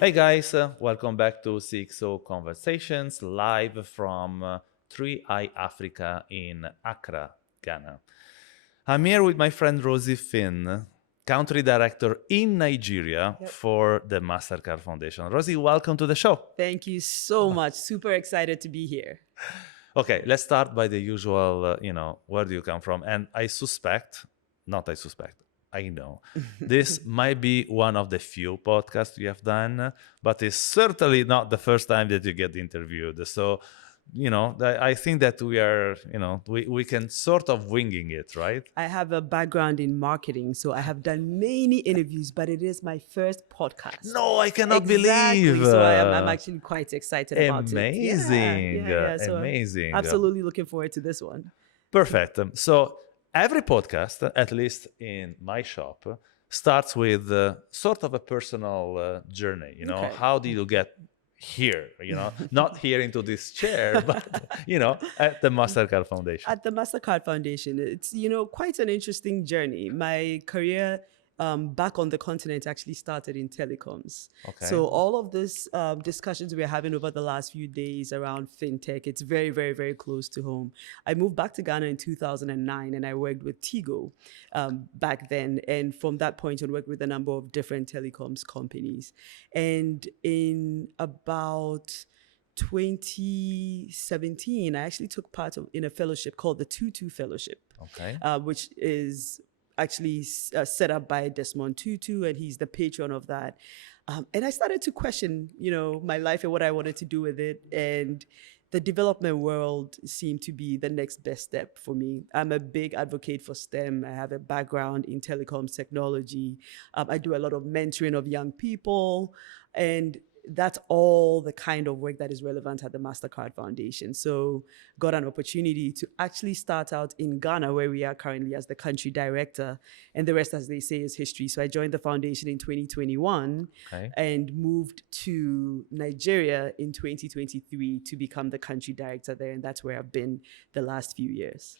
Hey guys, welcome back to CXO Conversations live from 3i Africa in Accra, Ghana. I'm here with my friend Rosy Fynn, country director in Nigeria Yep. for the Mastercard Foundation. Rosy, welcome to the show. Thank you so much. Super excited to be here. Okay, let's start by the usual, where do you come from? And I know this might be one of the few podcasts you have done, but it's certainly not the first time that you get interviewed. So, I think that we are, we can sort of winging it, right? I have a background in marketing, so I have done many interviews, but it is my first podcast. No, I cannot believe. Exactly. So I'm actually quite excited about it. Yeah, Amazing. yeah, yeah. So Amazing. absolutely looking forward to this one. Perfect. So every podcast, at least in my shop, starts with sort of a personal journey. Okay. How do you get here? Not here into this chair, but at the Mastercard Foundation. At the Mastercard Foundation, it's quite an interesting journey. My career back on the continent actually started in telecoms. Okay. So all of this discussions we're having over the last few days around fintech, it's very, very, very close to home. I moved back to Ghana in 2009, and I worked with Tigo back then. And from that point on, worked with a number of different telecoms companies. And in about 2017, I actually took part in a fellowship called the Tutu Fellowship, Okay. which is actually set up by Desmond Tutu, and he's the patron of that. And I started to question, my life and what I wanted to do with it. And the development world seemed to be the next best step for me. I'm a big advocate for STEM. I have a background in telecoms technology. I do a lot of mentoring of young people. And that's all the kind of work that is relevant at the Mastercard Foundation. So got an opportunity to actually start out in Ghana, where we are currently as the country director, and the rest, as they say, is history. So I joined the foundation in 2021 Okay. and moved to Nigeria in 2023 to become the country director there, and that's where I've been the last few years.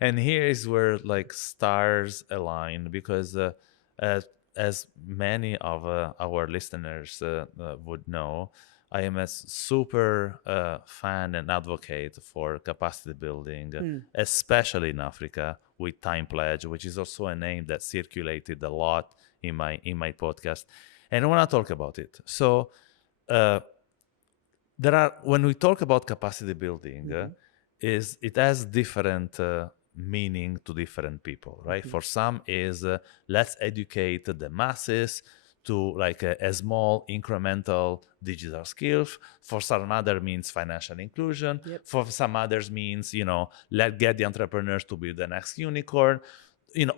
And here is where like stars align because as many of our listeners would know, I am a super fan and advocate for capacity building, especially in Africa with Time Pledge, which is also a name that circulated a lot in my podcast, and I want to talk about it. So uh, there are when we talk about capacity building, is it has different meaning to different people, right? For some is let's educate the masses to like a small incremental digital skills. For some other means financial inclusion. Yep. For some others means let get the entrepreneurs to build the next unicorn.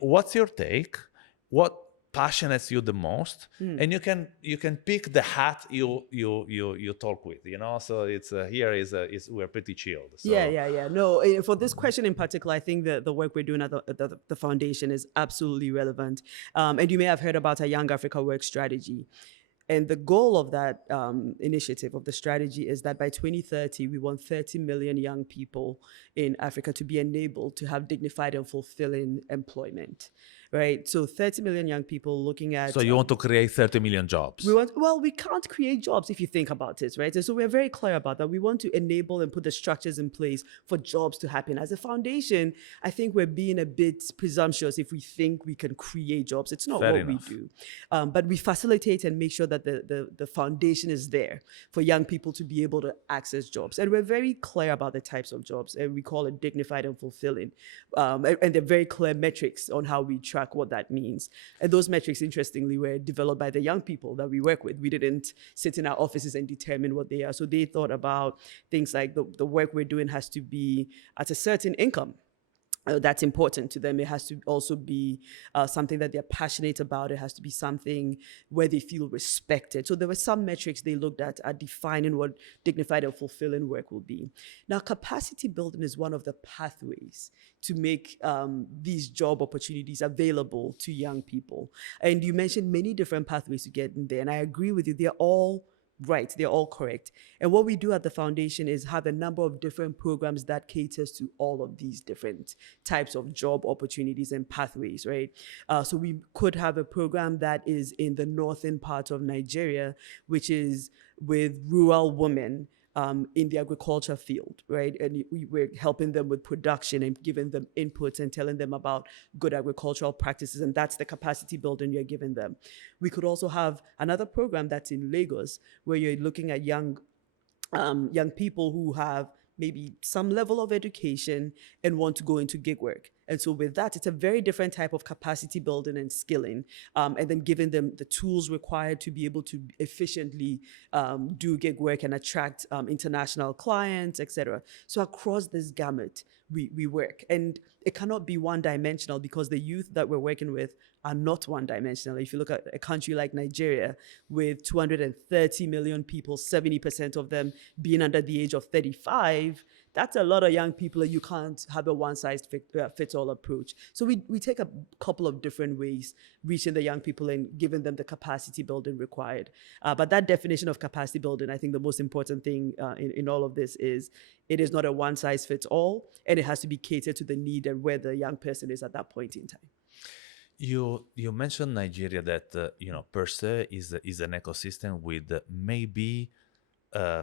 What's your take? What passionates you the most? And you can pick the hat you talk with, so it's here is we're pretty chilled, so Yeah. No, for this question in particular, I think that the work we're doing at the foundation is absolutely relevant. And you may have heard about our Young Africa Work Strategy. And the goal of that initiative, of the strategy, is that by 2030, we want 30 million young people in Africa to be enabled to have dignified and fulfilling employment, right? So 30 million young people looking at... you want to create 30 million jobs. we can't create jobs if you think about it, right? And so we're very clear about that. We want to enable and put the structures in place for jobs to happen. As a foundation, I think we're being a bit presumptuous if we think we can create jobs. It's not Fair what enough. we do. But we facilitate and make sure that the foundation is there for young people to be able to access jobs. And we're very clear about the types of jobs, and we call it dignified and fulfilling. And there are very clear metrics on how we track what that means. And those metrics, interestingly, were developed by the young people that we work with. We didn't sit in our offices and determine what they are. So they thought about things like the work we're doing has to be at a certain income. That's important to them. It has to also be something that they're passionate about. It has to be something where they feel respected. So there were some metrics they looked at defining what dignified and fulfilling work will be. Now, capacity building is one of the pathways to make these job opportunities available to young people. And you mentioned many different pathways to get in there. And I agree with you. They're all Right, they're all correct. And what we do at the foundation is have a number of different programs that caters to all of these different types of job opportunities and pathways, right? So we could have a program that is in the northern part of Nigeria, which is with rural women in the agriculture field, right? And we're helping them with production and giving them inputs and telling them about good agricultural practices. And that's the capacity building you're giving them. We could also have another program that's in Lagos where you're looking at young people who have maybe some level of education and want to go into gig work. And so with that, it's a very different type of capacity building and skilling, and then giving them the tools required to be able to efficiently do gig work and attract international clients, etc. So across this gamut, we work. And it cannot be one dimensional because the youth that we're working with are not one dimensional. If you look at a country like Nigeria with 230 million people, 70% of them being under the age of 35, that's a lot of young people, and you can't have a one-size-fits-all approach. So we take a couple of different ways reaching the young people and giving them the capacity building required. But that definition of capacity building, I think the most important thing in all of this is it is not a one-size-fits-all, and it has to be catered to the need and where the young person is at that point in time. You mentioned Nigeria that per se is an ecosystem with maybe uh,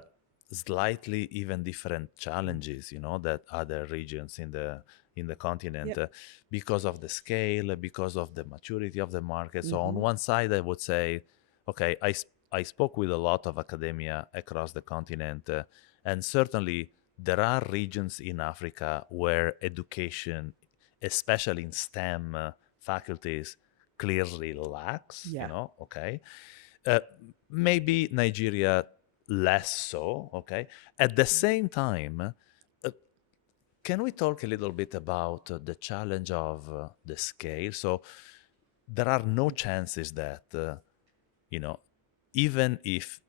slightly even different challenges, that other regions in the continent, Yep. because of the scale, because of the maturity of the market. So on one side, I would say, okay, I spoke with a lot of academia across the continent, and certainly there are regions in Africa where education, especially in STEM faculties, clearly lacks. Yeah. Okay. Uh, Maybe Nigeria less so, okay? At the same time, can we talk a little bit about the challenge of the scale? So there are no chances that, you know, even if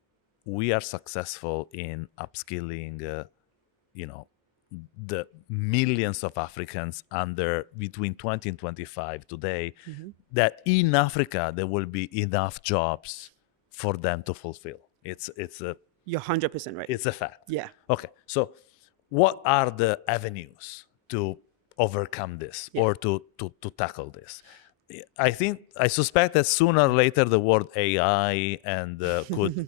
we are successful in upskilling, you know, the millions of Africans under between 20 and 25 today, that in Africa there will be enough jobs for them to fulfill. It's a You're 100% right. it's a fact. Yeah. Okay. So what are the avenues to overcome this or to tackle this? I suspect that sooner or later the word AI and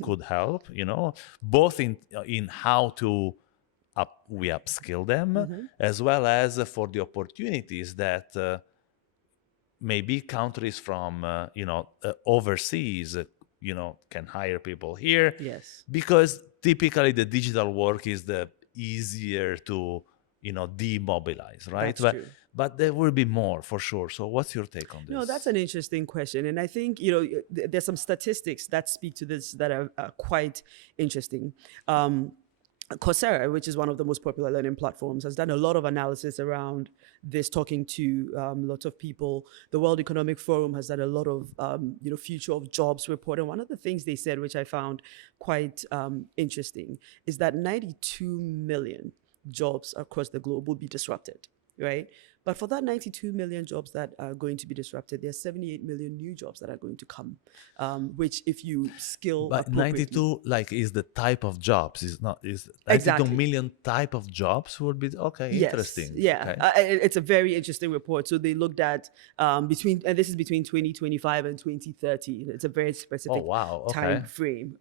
could help, both in how to we upskill them, as well as for the opportunities that maybe countries from overseas can hire people here. Yes. Because typically the digital work is the easier to demobilize, right? That's true. But there will be more for sure. So what's your take on this? No, that's an interesting question. And I think, there's some statistics that speak to this that are quite interesting. Coursera, which is one of the most popular learning platforms, has done a lot of analysis around this, talking to lots of people. The World Economic Forum has done a lot of, future of jobs report. And one of the things they said, which I found quite interesting, is that 92 million jobs across the globe will be disrupted, right? But for that 92 million jobs that are going to be disrupted, there's 78 million new jobs that are going to come, which if you skill But appropriately. 92 is the type of jobs, is 92 Exactly. million type of jobs would be okay. Yes. Interesting. Yeah. Okay. It's a very interesting report. So they looked at and this is between 2025 and 2030. It's a very specific time frame.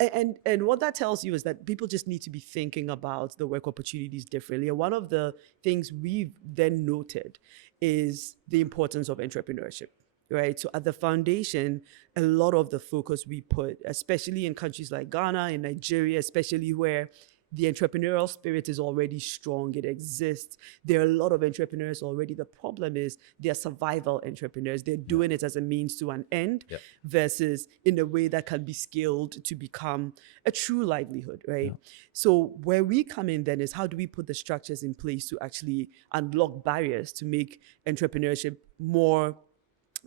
And what that tells you is that people just need to be thinking about the work opportunities differently. And one of the things we've then noted is the importance of entrepreneurship. Right. So at the foundation, a lot of the focus we put, especially in countries like Ghana and Nigeria, especially where the entrepreneurial spirit is already strong, it exists. There are a lot of entrepreneurs already. The problem is they're survival entrepreneurs. They're doing it as a means to an end versus in a way that can be scaled to become a true livelihood, right? Yeah. So where we come in then is how do we put the structures in place to actually unlock barriers to make entrepreneurship more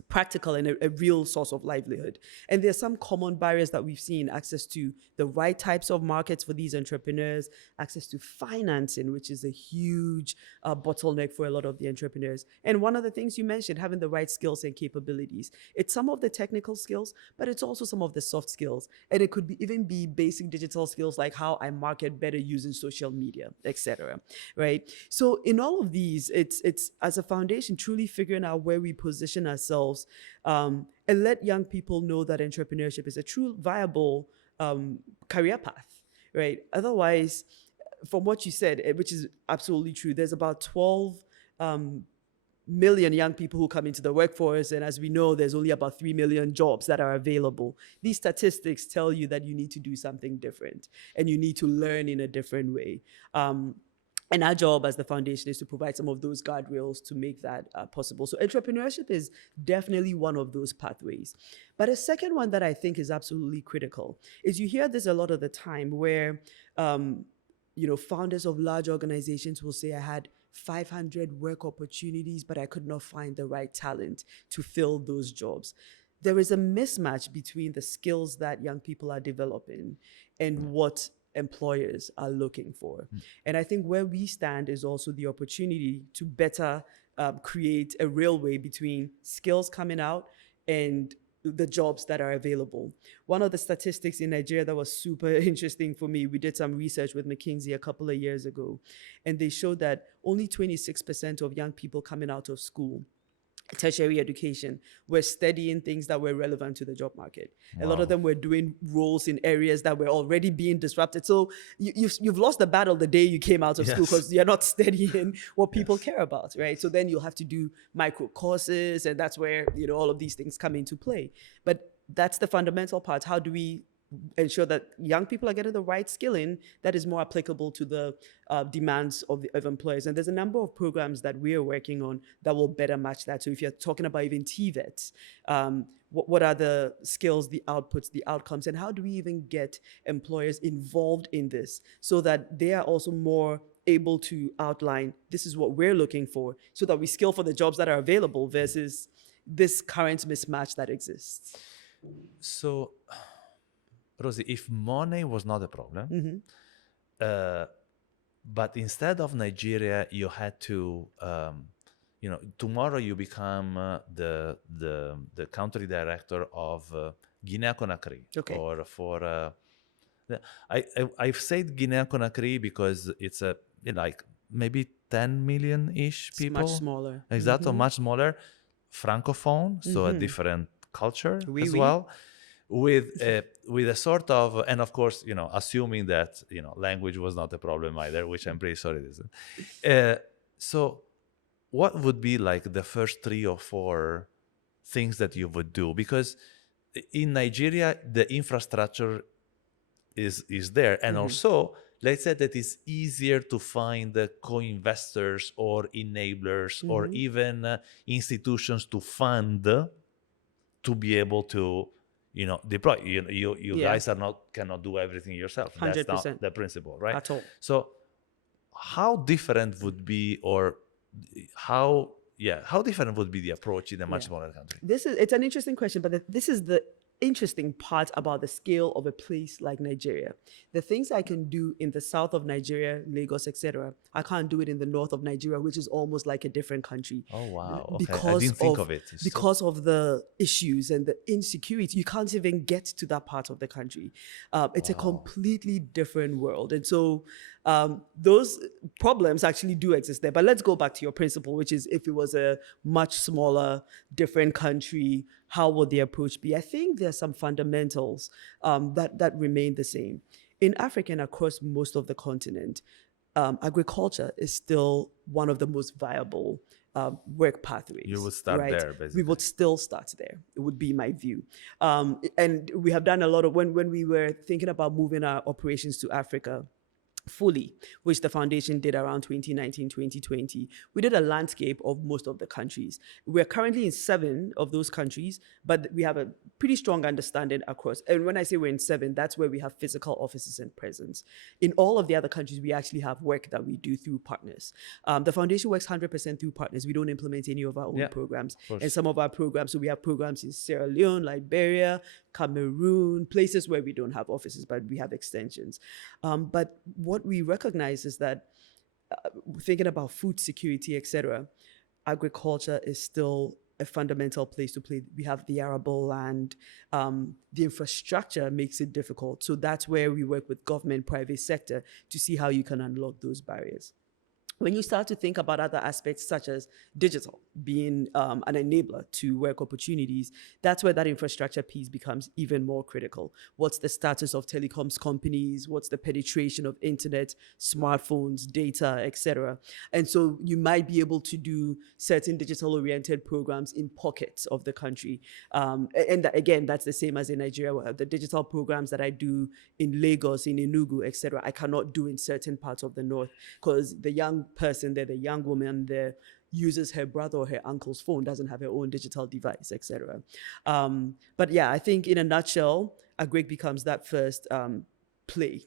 practical and a real source of livelihood. And there's some common barriers that we've seen: access to the right types of markets for these entrepreneurs, access to financing, which is a huge bottleneck for a lot of the entrepreneurs. And one of the things you mentioned, having the right skills and capabilities. It's some of the technical skills, but it's also some of the soft skills. And it could even be basic digital skills like how I market better using social media, etc. Right? So in all of these, it's as a foundation truly figuring out where we position ourselves, and let young people know that entrepreneurship is a true viable career path, right? Otherwise, from what you said, which is absolutely true, there's about 12 million young people who come into the workforce, and as we know, there's only about 3 million jobs that are available. These statistics tell you that you need to do something different, and you need to learn in a different way. And our job as the foundation is to provide some of those guardrails to make that possible. So entrepreneurship is definitely one of those pathways. But a second one that I think is absolutely critical is you hear this a lot of the time where, founders of large organizations will say, I had 500 work opportunities, but I could not find the right talent to fill those jobs. There is a mismatch between the skills that young people are developing and what employers are looking for. And I think where we stand is also the opportunity to better create a railway between skills coming out and the jobs that are available. One of the statistics in Nigeria that was super interesting for me, we did some research with McKinsey a couple of years ago, and they showed that only 26% of young people coming out of school, tertiary education, were studying things that were relevant to the job market. Wow. A lot of them were doing roles in areas that were already being disrupted. So you've lost the battle the day you came out of school, because you're not studying what people care about, right? So then you'll have to do micro courses, and that's where all of these things come into play. But that's the fundamental part. How do we ensure that young people are getting the right skilling that is more applicable to the demands of employers? And there's a number of programs that we are working on that will better match that. So if you're talking about even TVETs, what are the skills, the outputs, the outcomes, and how do we even get employers involved in this so that they are also more able to outline, this is what we're looking for, so that we skill for the jobs that are available versus this current mismatch that exists. So, Rosy, if money was not a problem, but instead of Nigeria, you had to, tomorrow you become the country director of Guinea-Conakry, or for I've said Guinea-Conakry because it's like maybe 10 million-ish people. It's much smaller. Exactly, much smaller, francophone, so a different culture as well. With a sort of, and of course, assuming that language was not a problem either, which I'm pretty sorry it isn't. So, what would be like the first 3 or 4 things that you would do? Because in Nigeria, the infrastructure is there, and also, let's say that it's easier to find co-investors or enablers or even institutions to fund to be able to deploy. You guys cannot do everything yourself. 100%. That's not the principle, right? At all. So how different would be, or how different would be the approach in a much smaller country? It's an interesting question, but this is the interesting part about the scale of a place like Nigeria. The things I can do in the south of Nigeria, Lagos, etc., I can't do it in the north of Nigeria, which is almost like a different country. Oh, wow. Okay. I didn't think of it. Because of the issues and the insecurity, you can't even get to that part of the country. It's a completely different world. And so those problems actually do exist there. But let's go back to your principle, which is, if it was a much smaller, different country, how would the approach be? I think there are some fundamentals that remain the same. In Africa and across most of the continent, agriculture is still one of the most viable work pathways. You would start there, basically. We would still start there. It would be my view. And we have done a lot of, when we were thinking about moving our operations to Africa, fully, which the foundation did around 2019, 2020. We did a landscape of most of the countries. We're currently in 7 of those countries, but we have a pretty strong understanding across. And when I say we're in 7, that's where we have physical offices and presence. In all of the other countries, we actually have work that we do through partners. The foundation works 100% through partners. We don't implement any of our own Yeah, programs. of And course. some of our programs, so we have programs in Sierra Leone, Liberia, Cameroon, places where we don't have offices, but we have extensions. But what we recognize is that thinking about food security, etc., agriculture is still a fundamental place to play. We have the arable land. The infrastructure makes it difficult. So that's where we work with government, private sector to see how you can unlock those barriers. When you start to think about other aspects such as digital being an enabler to work opportunities, that's where that infrastructure piece becomes even more critical. What's the status of telecoms companies? What's the penetration of internet, smartphones, data, etc.? And so you might be able to do certain digital-oriented programs in pockets of the country. Again, that's the same as in Nigeria. The digital programs that I do in Lagos, in Enugu, etc., I cannot do in certain parts of the north because the young person there, the young woman there, uses her brother or her uncle's phone, doesn't have her own digital device, etc. But yeah, I think in a nutshell, Agric becomes that first play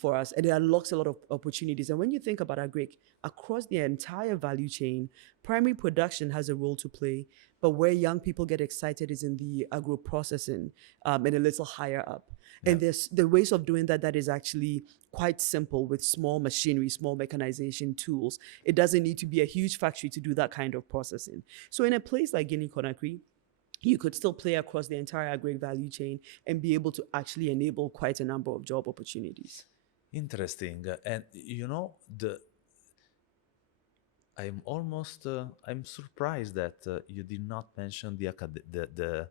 for us, and it unlocks a lot of opportunities. And when you think about Agric, across the entire value chain, primary production has a role to play, but where young people get excited is in the agro processing and a little higher up. Yeah. And there's the ways of doing that is actually quite simple with small machinery, small mechanization tools. It doesn't need to be a huge factory to do that kind of processing. So in a place like Guinea-Conakry, you could still play across the entire agri value chain and be able to actually enable quite a number of job opportunities. Interesting. And I'm surprised that you did not mention the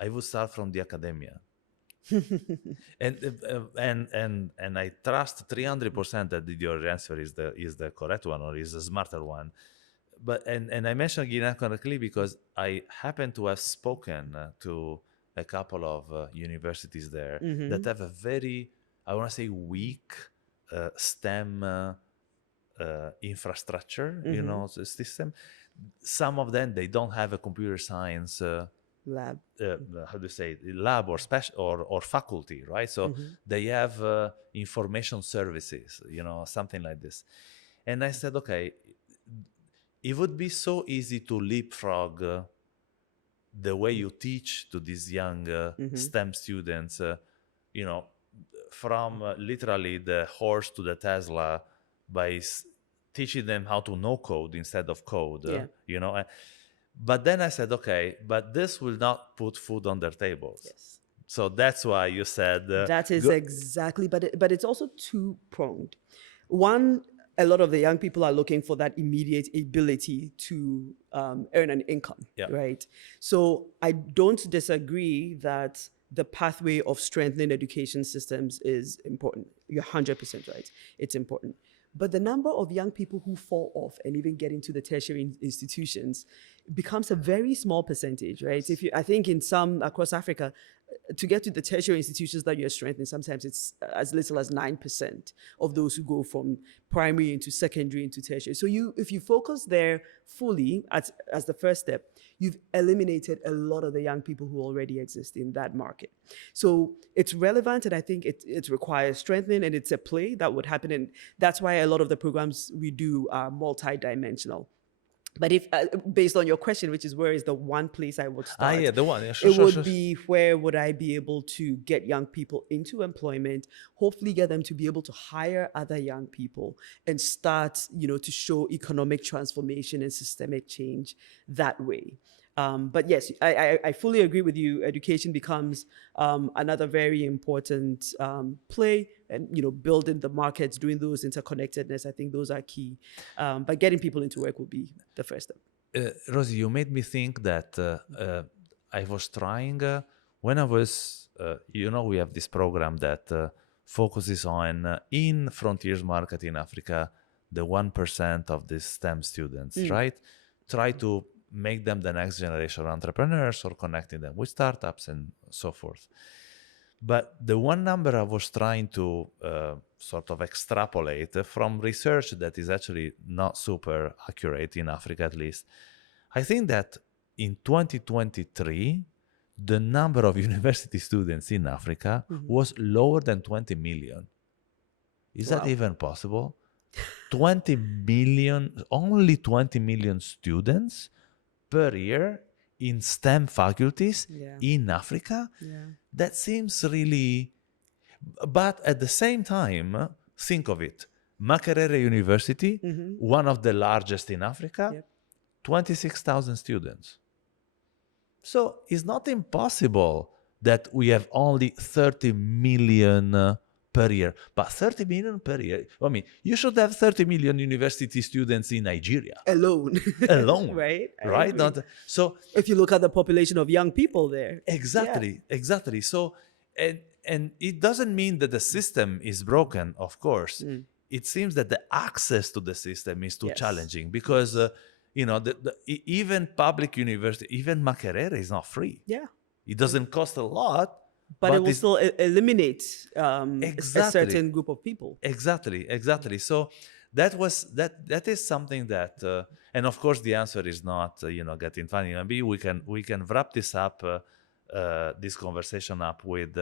I would start from the academia. And I trust 300% that your answer is the correct one or is the smarter one. But and I mentioned Guinea Conakry because I happen to have spoken to a couple of universities there that have a very, I want to say, weak STEM infrastructure, system. Some of them, they don't have a computer science Lab. how do you say it, lab or special or faculty, right? So they have information services, something like this. And I said, okay, it would be so easy to leapfrog the way you teach to these young STEM students, from literally the horse to the Tesla by teaching them how to know code instead of code, Yeah. But then I said, okay, but this will not put food on their tables. Yes. So that's why you said That is exactly, but it's also two-pronged. One, a lot of the young people are looking for that immediate ability to earn an income, Yeah. right? So I don't disagree that the pathway of strengthening education systems is important. You're 100% right. It's important. But the number of young people who fall off and even get into the tertiary institutions becomes a very small percentage, right? I think in some across Africa, to get to the tertiary institutions that you're strengthening, sometimes it's as little as 9% of those who go from primary into secondary into tertiary. So if you focus there fully as the first step, you've eliminated a lot of the young people who already exist in that market. So it's relevant, and I think it requires strengthening, and it's a play that would happen. And that's why a lot of the programs we do are multidimensional. But if based on your question, which is where is the one place I would start? Yeah, the one. Yeah, it would be where would I be able to get young people into employment, hopefully get them to be able to hire other young people and start, to show economic transformation and systemic change that way. But yes, I fully agree with you. Education becomes another very important play, and building the markets, doing those interconnectedness. I think those are key. But getting people into work will be the first step. Rosy, you made me think that I was trying when I was, we have this program that focuses on in frontiers market in Africa, the 1% of the STEM students, right? Try to make them the next generation entrepreneurs or connecting them with startups and so forth. But the one number I was trying to sort of extrapolate from research that is actually not super accurate in Africa, at least, I think that in 2023, the number of university students in Africa was lower than 20 million. Is that Wow. even possible? 20 million, only 20 million students per year in STEM faculties Yeah. in Africa? Yeah. That seems really. But at the same time, think of it. Makerere University, one of the largest in Africa, Yep. 26,000 students. So it's not impossible that we have only 30 million per year. But 30 million per year, I mean, you should have 30 million university students in Nigeria Alone. alone, Right? I right? agree. Not, so If you look at the population of young people there. Yeah. exactly. So, and it doesn't mean that the system is broken, of course. It seems that the access to the system is too Yes. challenging because, Yes. even public university, even Makerere is not free. Yeah. It doesn't cost a lot, But it but will it's still eliminate a exactly, certain group of people. exactly. So that is something that, and of course the answer is not getting funny. Maybe we can wrap this up, this conversation up with,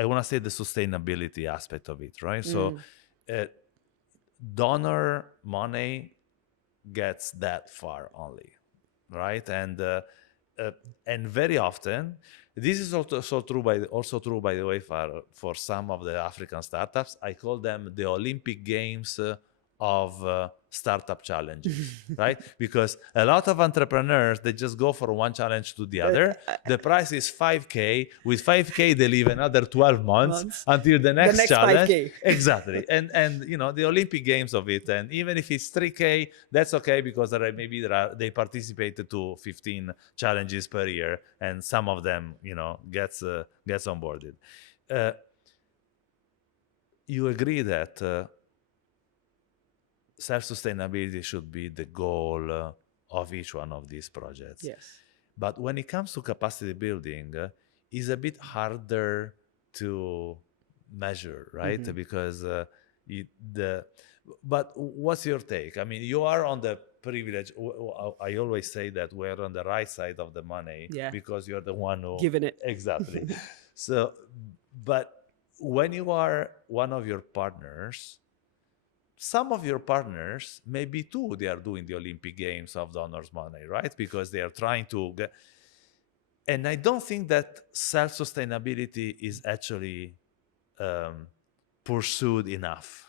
I want to say, the sustainability aspect of it, right? So uh, donor money gets that far only, right? And very often, this is also true by the way, for some of the African startups. I call them the Olympic Games of startup challenges, right? Because a lot of entrepreneurs, they just go from one challenge to the other. The price is 5K. With 5K, they live another 12 months Months. until the The next next challenge. 5K. Exactly. And the Olympic Games of it. And even if it's 3K, that's okay, because they participated to 15 challenges per year, and some of them, gets onboarded. Uh, you agree that self-sustainability should be the goal of each one of these projects. Yes. But when it comes to capacity building, it's a bit harder to measure, right? Because but what's your take? I mean, you are on the privilege. I always say that we're on the right side of the money, Yeah. because you're the one who Given it. exactly. So, but when you are one of your partners, some of your partners, maybe too, they are doing the Olympic Games of donors' money, right? Because they are trying to get. And I don't think that self-sustainability is actually pursued enough.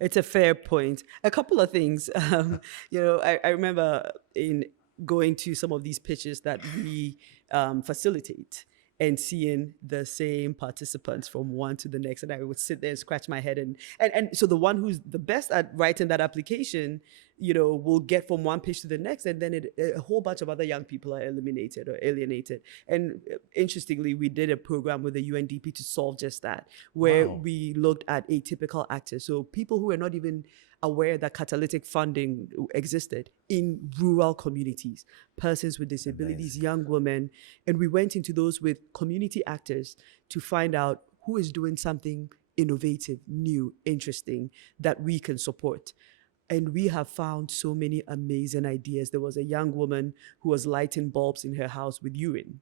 It's a fair point. A couple of things. I remember in going to some of these pitches that we facilitate and seeing the same participants from one to the next. And I would sit there and scratch my head. And so the one who's the best at writing that application, will get from one pitch to the next. And then a whole bunch of other young people are eliminated or alienated. And interestingly, we did a program with the UNDP to solve just that, where Wow. we looked at atypical actors. So people who are not even aware that catalytic funding existed in rural communities, persons with disabilities, young women. And we went into those with community actors to find out who is doing something innovative, new, interesting that we can support. And we have found so many amazing ideas. There was a young woman who was lighting bulbs in her house with urine.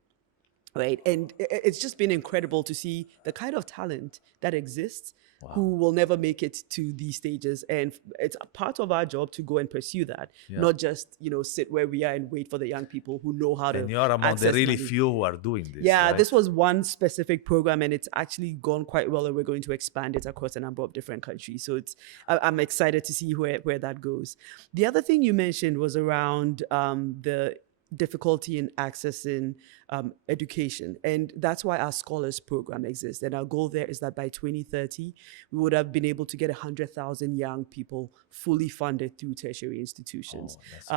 Right. And it's just been incredible to see the kind of talent that exists who will never make it to these stages. And it's a part of our job to go and pursue that, not just, sit where we are and wait for the young people who know how And to you're among the access really money. few who are doing this. Yeah, right? this was one specific program, and it's actually gone quite well, and we're going to expand it across a number of different countries. So I'm excited to see where that goes. The other thing you mentioned was around the difficulty in accessing education. And that's why our scholars program exists. And our goal there is that by 2030, we would have been able to get 100,000 young people fully funded through tertiary institutions. That's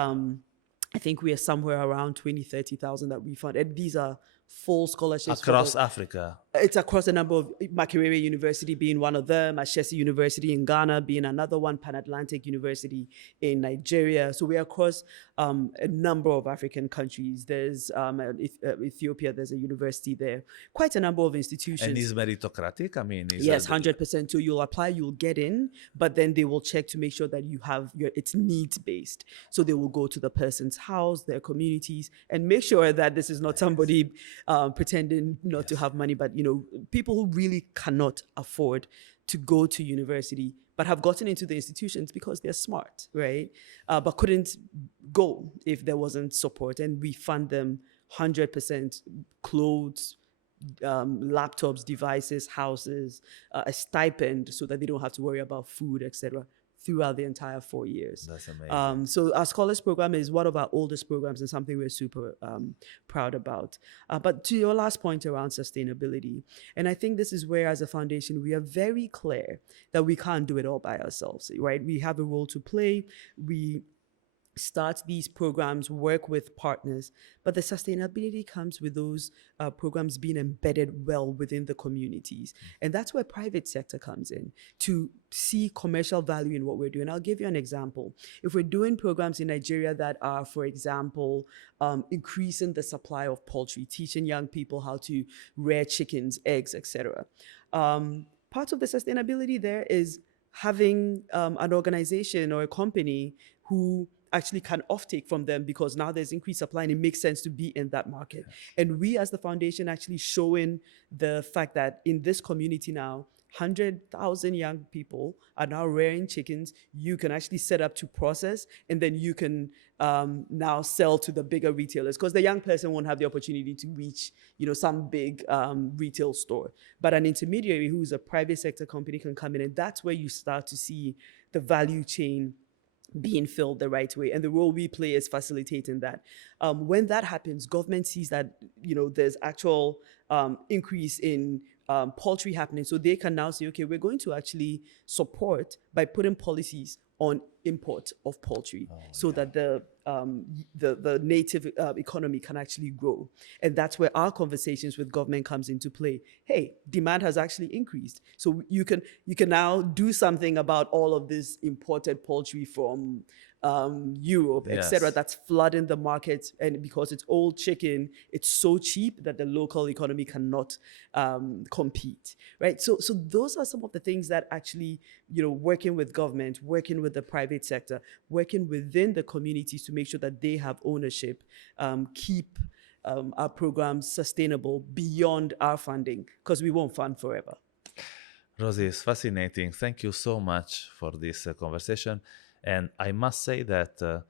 I think we are somewhere around 20,000, 30,000 that we fund. And these are full scholarships for the Across Africa. it's across a number of Makerere University being one of them, Ashesi University in Ghana being another one, Pan Atlantic University in Nigeria. So we're across a number of African countries. There's Ethiopia, there's a university there, quite a number of And institutions. is meritocratic? I mean, is Yes, 100%. So you'll apply, you'll get in, but then they will check to make sure that you have it's needs based. So they will go to the person's house, their communities, and make sure that this is not somebody pretending not to have money, but people who really cannot afford to go to university, but have gotten into the institutions because they're smart, right? But couldn't go if there wasn't support, and we fund them 100%, clothes, laptops, devices, houses, a stipend so that they don't have to worry about food, etc., throughout the entire 4 years. That's amazing. So our Scholars Program is one of our oldest programs and something we're super proud about. But to your last point around sustainability, and I think this is where as a foundation, we are very clear that we can't do it all by ourselves, right? We have a role to play. We start these programs, work with partners, but the sustainability comes with those programs being embedded well within the communities. And that's where private sector comes in to see commercial value in what we're doing. I'll give you an example. If we're doing programs in Nigeria that are, for example, increasing the supply of poultry, teaching young people how to rear chickens, eggs, etc. Part of the sustainability there is having an organization or a company who actually can offtake from them because now there's increased supply and it makes sense to be in that market. Yes. And we as the foundation actually showing the fact that in this community now, 100,000 young people are now rearing chickens. You can actually set up to process, and then you can now sell to the bigger retailers because the young person won't have the opportunity to reach, some big retail store. But an intermediary who's a private sector company can come in, and that's where you start to see the value chain being filled the right way. And the role we play is facilitating that. When that happens, government sees that, there's actual increase in poultry happening. So they can now say, okay, we're going to actually support by putting policies on import of poultry that the native economy can actually grow. And that's where our conversations with government comes into play. Hey, demand has actually increased. So you can now do something about all of this imported poultry from Europe, etc., that's flooding the market. And because it's old chicken, it's so cheap that the local economy cannot compete, right? So those are some of the things that actually, working with government, working with the private sector, working within the communities to make sure that they have ownership, keep our programs sustainable beyond our funding, because we won't fund forever. Rosy, it's fascinating. Thank you so much for this conversation. And I must say that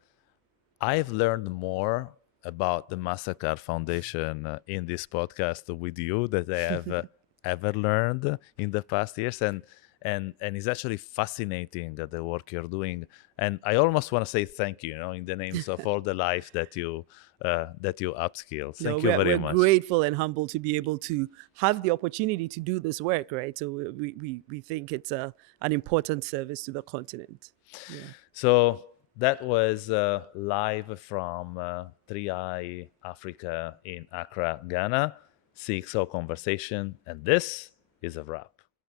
I've learned more about the Mastercard Foundation in this podcast with you that I have ever learned in the past years. And it's actually fascinating the work you're doing. And I almost want to say thank you, in the names of all the life that you upskill. Thank you very much. We're grateful and humble to be able to have the opportunity to do this work, right? So we think it's an important service to the continent. Yeah. So that was live from 3i Africa in Accra, Ghana, CXO Conversation, and this is a wrap.